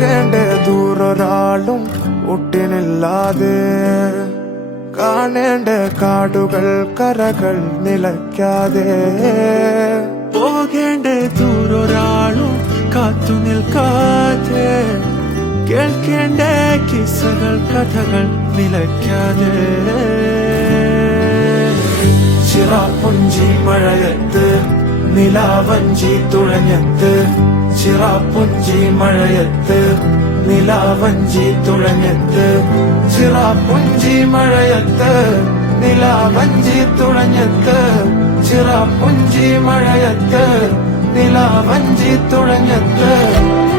പോകേണ്ട ദൂരൊരാളും ഒട്ടിനില്ലാതെ കാണേണ്ട കാടുകൾ കരകൾ നിലയ്ക്കാതെ പോകേണ്ട ദൂരൊരാളും കാത്തു നിൽക്കാതെ കേൾക്കേണ്ട കിസ്സകൾ കഥകൾ നിലയ്ക്കാതെ ചിറാപ്പുഞ്ചി മഴയത്ത് നിലാവഞ്ചി തുഴഞ്ഞത്ത് ചിറാപ്പുഞ്ചി മഴയത്ത് നിലാവഞ്ചി തുഴഞ്ഞത്ത് ചിറാപ്പുഞ്ചി മഴയത്ത് നിലാവഞ്ചി തുഴഞ്ഞത്ത് ചിറാപ്പുഞ്ചി മഴയത്ത് നിലാവഞ്ചി തുഴഞ്ഞത്ത്